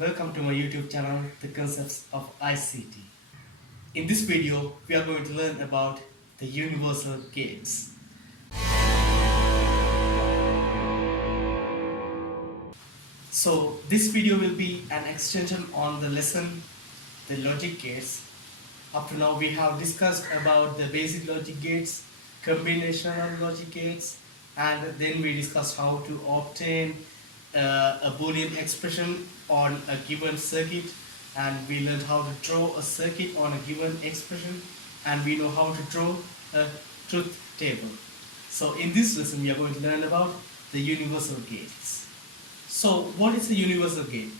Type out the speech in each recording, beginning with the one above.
welcome to my YouTube channel, The Concepts of ICT. In this video, we are going to learn about the universal gates. So this video will be an extension on the lesson, the logic gates. Up to now, we have discussed about the basic logic gates, combinational logic gates, and then we discussed how to obtain a Boolean expression on a given circuit, and we learned how to draw a circuit on a given expression, and we know how to draw a truth table. So in this lesson, we are going to learn about the universal gates. So what is a universal gate?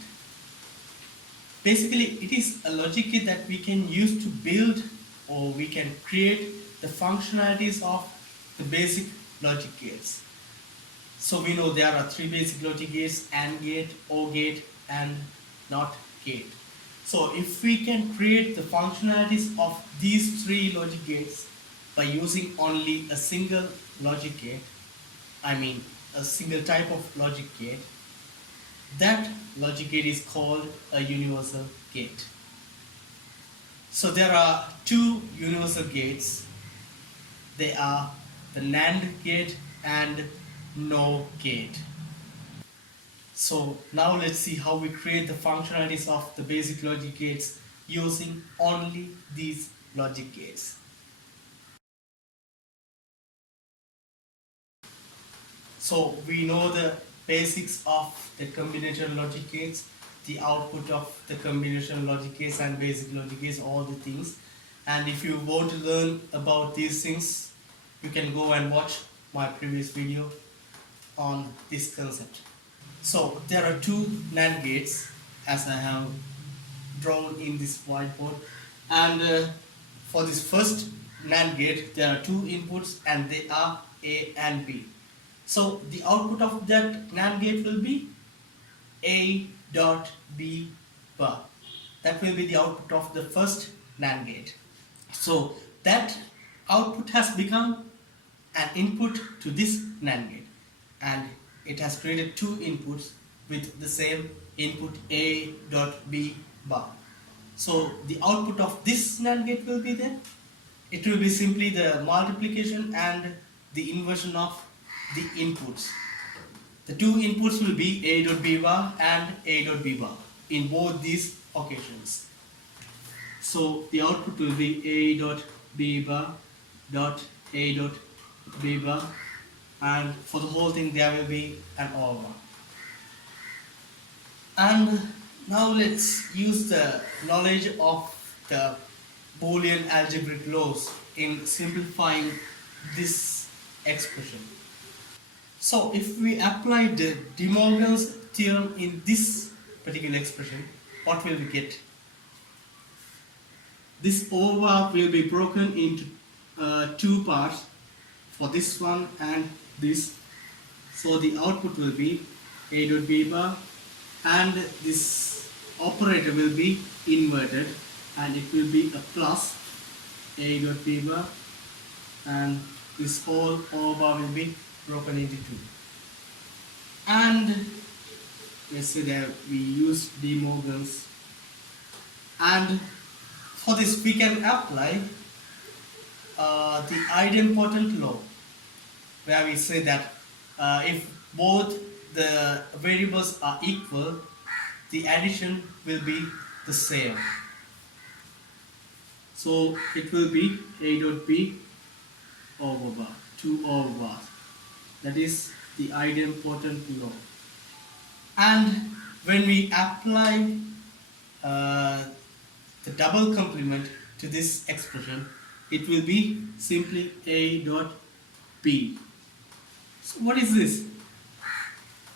Basically, it is a logic gate that we can use to build or we can create the functionalities of the basic logic gates. So we know there are three basic logic gates: AND gate, OR gate, and NOT gate. So if we can create the functionalities of these three logic gates by using only a single logic gate, a single type of logic gate, that logic gate is called a universal gate. So there are two universal gates. They are the NAND gate and NOR gate. So now let's see how we create the functionalities of the basic logic gates using only these logic gates. So we know the basics of the combinational logic gates, the output of the combinational logic gates and basic logic gates, all the things. And if you want to learn about these things, you can go and watch my previous video on this concept. So there are two NAND gates as I have drawn in this whiteboard, and for this first NAND gate there are two inputs and they are A and B. So the output of that NAND gate will be A dot B bar. That will be the output of the first NAND gate. So that output has become an input to this NAND gate, and it has created two inputs with the same input A dot B bar. So the output of this NAND gate will be there. It will be simply the multiplication and the inversion of the inputs. The two inputs will be A dot B bar and A dot B bar in both these occasions. So the output will be A dot B bar dot A dot B bar, and for the whole thing there will be an OR bar. And now let's use the knowledge of the Boolean algebraic laws in simplifying this expression. So if we apply the De Morgan's theorem in this particular expression, what will we get? This OR bar will be broken into two parts, for this one and this. So the output will be A dot B bar, and this operator will be inverted and it will be a plus A dot B bar, and this whole OR bar will be broken into two. And let's say that we use De Morgan's, and for this we can apply the idempotent law, where we say that if both the variables are equal, the addition will be the same. So it will be A dot B over bar, two over bars. That is the idempotent law. And when we apply the double complement to this expression, it will be simply A dot B. So what is this?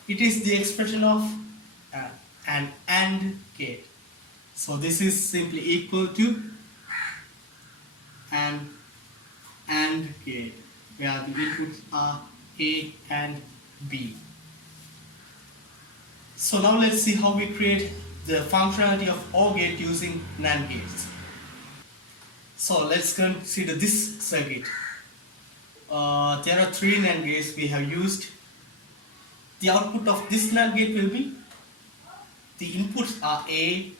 It is the expression of an AND gate. So this is simply equal to an AND gate, where the inputs are A and B. So now let's see how we create the functionality of OR gate using NAND gates. So let's consider this circuit. There are three NAND gates we have used. The output of this NAND gate will be the inputs are A,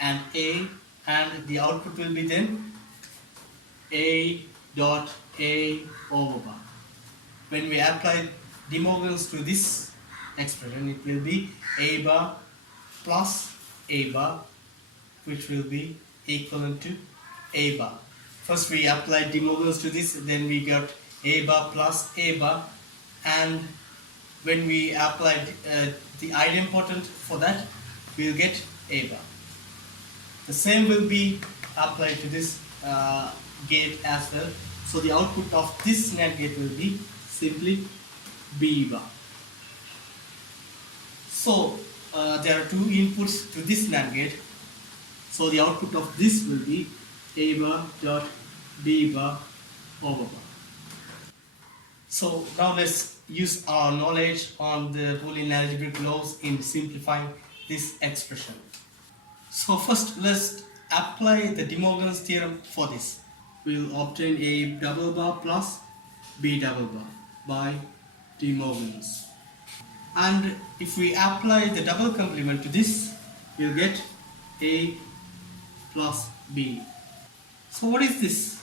and the output will be then A dot A over bar. When we apply De Morgan's to this expression, it will be A bar plus A bar, which will be equivalent to A bar. First we applied De Morgan's to this, then we got A bar plus A bar, and when we applied the idempotent for that, we'll get A bar. The same will be applied to this gate as well. So the output of this NAND gate will be simply B bar. So there are two inputs to this NAND gate. So the output of this will be A bar dot B bar over bar. So now let's use our knowledge on the Boolean algebraic laws in simplifying this expression. So first let's apply the De Morgan's theorem for this. We'll obtain A double bar plus B double bar by De Morgan's. And if we apply the double complement to this, we'll get A plus B. So what is this?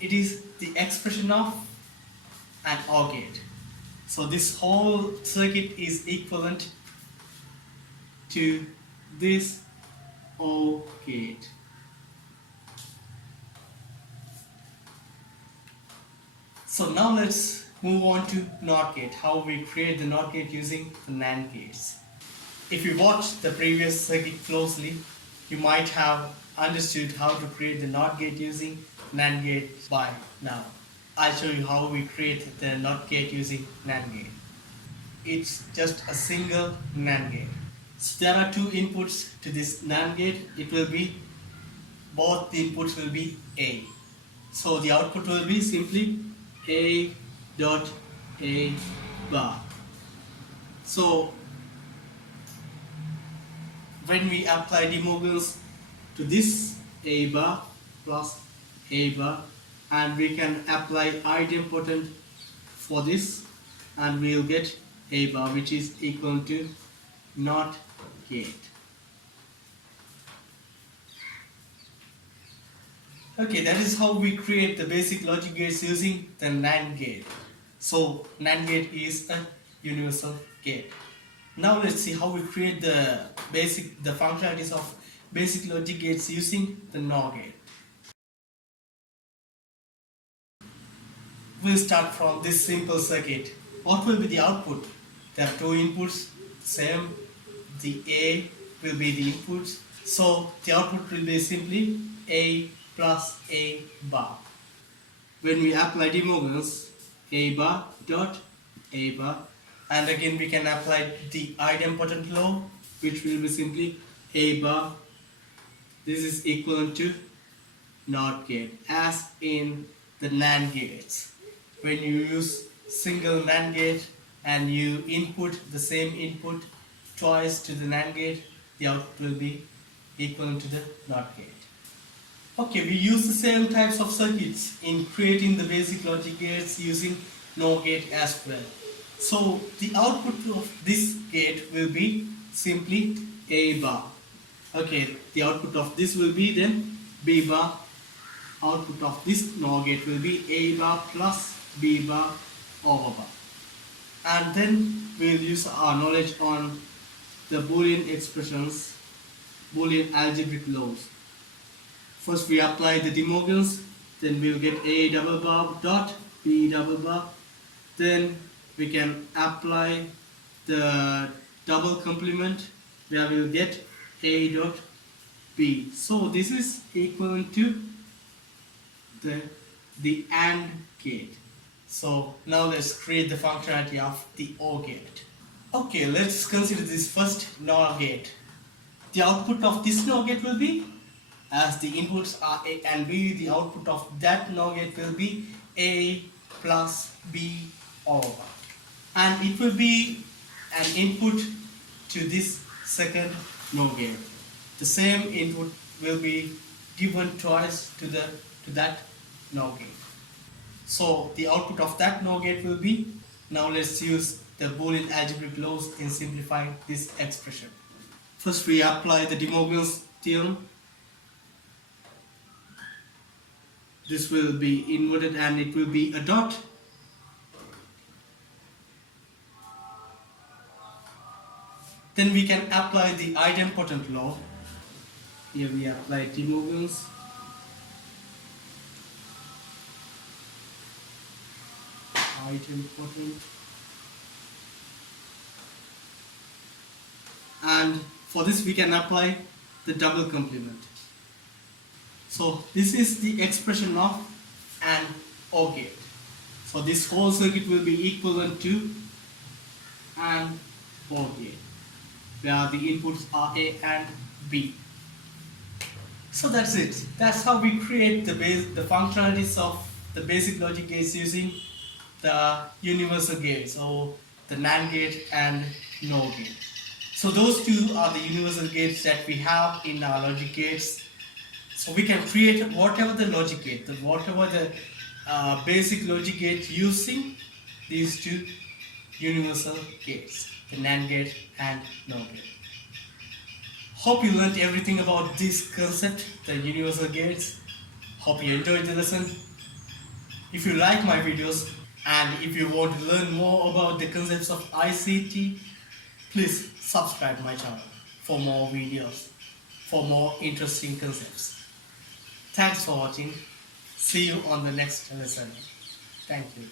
It is the expression of an OR gate. So this whole circuit is equivalent to this OR gate. So now let's move on to NOT gate, how we create the NOT gate using the NAND gates. If you watched the previous circuit closely, you might have understood how to create the NOT gate using NAND gate by now. I'll show you how we create the NOT gate using NAND gate. It's just a single NAND gate. So there are two inputs to this NAND gate. It will be, both the inputs will be A. So the output will be simply A dot A bar. So when we apply De Morgan's to this A bar plus A bar, and we can apply idempotent for this, and we will get A bar, which is equal to NOT gate. Okay, that is how we create the basic logic gates using the NAND gate. So NAND gate is a universal gate. Now let's see how we create the functionalities of basic logic gates using the NOR gate. We'll start from this simple circuit. What will be the output? There are two inputs, same. The A will be the inputs. So the output will be simply A plus A bar. When we apply De Morgan's, A bar dot A bar, and again we can apply the idempotent law, which will be simply A bar. This is equivalent to NOT gate, as in the NAND gates. When you use single NAND gate and you input the same input twice to the NAND gate, the output will be equivalent to the NOT gate. Okay, we use the same types of circuits in creating the basic logic gates using NOR gate as well. So the output of this gate will be simply A bar. Okay, the output of this will be then B bar. Output of this NOR gate will be A bar plus B bar over bar. And then we'll use our knowledge on the Boolean expressions, Boolean algebraic laws. First we apply the De Morgan's, then we'll get A double bar dot B double bar. Then we can apply the double complement, where we'll get A dot B. So this is equivalent to the AND gate. So now let's create the functionality of the OR gate. Okay, let's consider this first NOR gate. The output of this NOR gate will be, as the inputs are A and B, the output of that NOR gate will be A plus B over. And it will be an input to this second NOR gate. The same input will be given twice to that NOR gate. So the output of that NOR gate will be, now let's use the Boolean algebraic laws in simplifying this expression. First we apply the De Morgan's theorem. This will be inverted and it will be a dot. Then we can apply the idempotent law. Here we apply De Morgan's. Idempotent. And for this we can apply the double complement. So this is the expression of an OR gate. So this whole circuit will be equivalent to an OR gate, where the inputs are A and B. So that's it. That's how we create the functionalities of the basic logic gates using the universal gates, or the NAND gate and NOR gate. So those two are the universal gates that we have in our logic gates. So we can create whatever the logic gate, whatever the basic logic gate using these two universal gates, the NAND gate and NOR gate. Hope you learned everything about this concept, the universal gates. Hope you enjoyed the lesson. If you like my videos and if you want to learn more about the concepts of ICT, please subscribe my channel for more videos, for more interesting concepts. Thanks for watching. See you on the next lesson. Thank you.